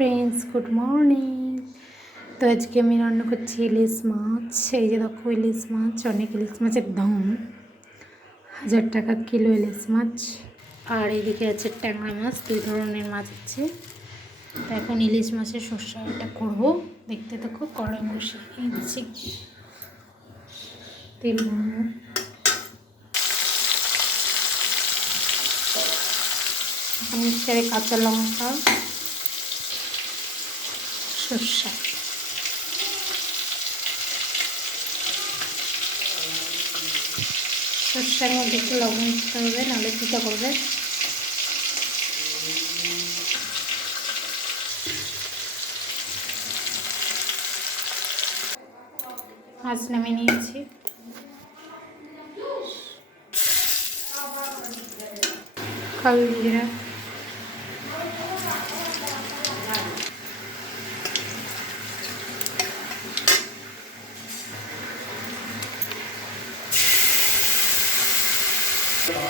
Friends good morning তো আজকে আমি রান্না করছি ইলিশ মাছ। এই যে দেখো ইলিশ মাছ, অনেক ইলিশ মাছের দাম হাজার টাকা কিলো ইলিশ মাছ। আর এইদিকে আছে ট্যাংরা মাছ, দুই ধরনের মাছ আছে। তো এখন ইলিশ মাছের এটা করব। দেখতে দেখো কড়াই বসে তেল। এখন কাঁচা লঙ্কা সর্ষা সর্ষার মধ্যে একটু লবণ দিতে হবে নাহলে পিঠা করবে মাছ নামিয়ে নিয়েছি কাল জিরা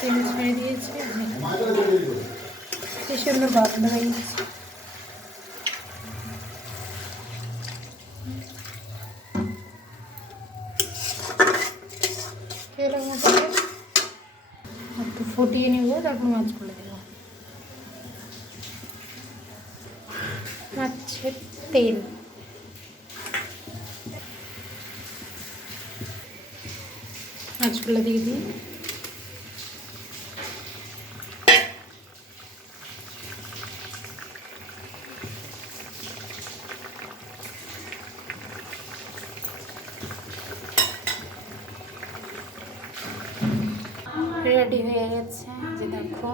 তেল ছেড়ে দিয়েছি কি সুন্দর গন্ধ হয়ে গেছে তেলের একটু ফুটিয়ে নেব, তারপর মাছগুলো দেবো মাছের তেল। মাছগুলো দিয়ে দিই। রেডি হয়ে গেছে, যে দেখো।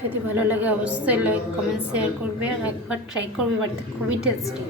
যদি ভালো লাগে অবশ্যই লাইক কমেন্ট শেয়ার করবে। আর একবার ট্রাই করবে, বাড়িতে খুবই টেস্টি